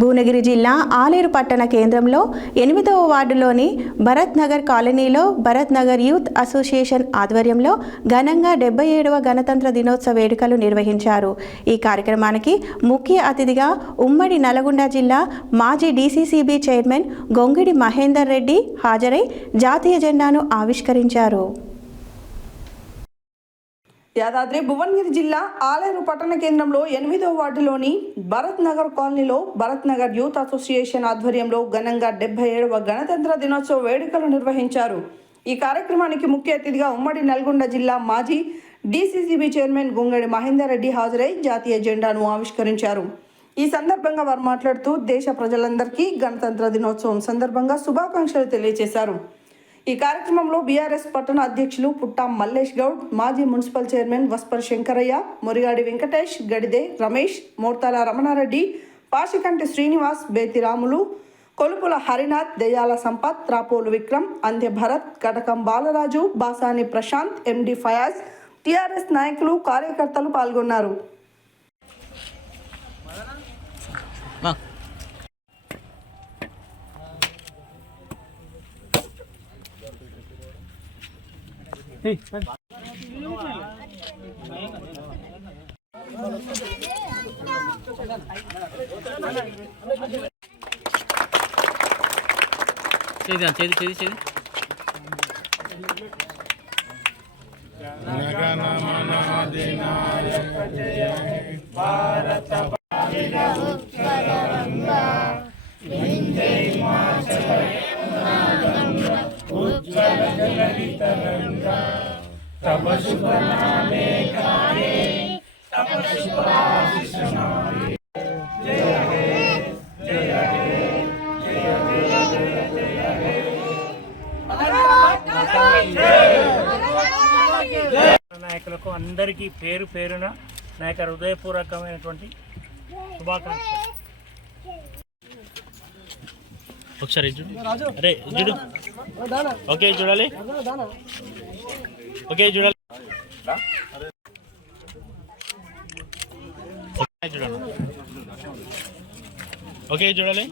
భువనగిరి జిల్లా ఆలేరు పట్టణ కేంద్రంలో 8వ వార్డులోని భరత్ నగర్ కాలనీలో భరత్ నగర్ యూత్ అసోసియేషన్ ఆధ్వర్యంలో ఘనంగా 77వ గణతంత్ర దినోత్సవ వేడుకలు నిర్వహించారు. ఈ కార్యక్రమానికి ముఖ్య అతిథిగా ఉమ్మడి నల్గొండ జిల్లా మాజీ డీసీసీబీ చైర్మన్ గొంగిడి మహేందర్ రెడ్డి హాజరై జాతీయ జెండాను ఆవిష్కరించారు. యాదాద్రి భువనగిరి జిల్లా ఆలేరు పట్టణ కేంద్రంలో 8వ వార్డులోని భరత్ నగర్ కాలనీలో భరత్ నగర్ యూత్ అసోసియేషన్ ఆధ్వర్యంలో ఘనంగా 77వ గణతంత్ర దినోత్సవ వేడుకలు నిర్వహించారు. ఈ కార్యక్రమానికి ముఖ్య అతిథిగా ఉమ్మడి నల్గొండ జిల్లా మాజీ డీసీసీబీ చైర్మన్ గొంగిడి మహేందర్ రెడ్డి హాజరై జాతీయ జెండాను ఆవిష్కరించారు. ఈ సందర్భంగా వారు మాట్లాడుతూ దేశ ప్రజలందరికీ గణతంత్ర దినోత్సవం సందర్భంగా శుభాకాంక్షలు తెలియజేశారు. ఈ కార్యక్రమంలో బీఆర్ఎస్ పట్టణ అధ్యక్షులు పుట్టా మల్లేష్ గౌడ్, మాజీ మున్సిపల్ చైర్మన్ వస్పర్ శంకరయ్య, మురిగాడి వెంకటేష్, గడిదే రమేష్, మోర్తాల రమణారెడ్డి, పాషికంటి శ్రీనివాస్, బేతి రాములు, కొలుపుల హరినాథ్, దెయ్యాల సంపత్, రాపోలు విక్రమ్, అంధ్య భరత్, కటకం బాలరాజు, బాసాని ప్రశాంత్, ఎండి ఫయాజ్, టీఆర్ఎస్ నాయకులు, కార్యకర్తలు పాల్గొన్నారు. నాయకులకు అందరికీ పేరు పేరున నా యొక్క హృదయపూర్వకమైనటువంటి శుభాకాంక్షలు. ఒకసారి అరే చూడు, ఓకే చూడాలి, ఓకే చూడాలి, చూడండి, ఓకే చూడాలి.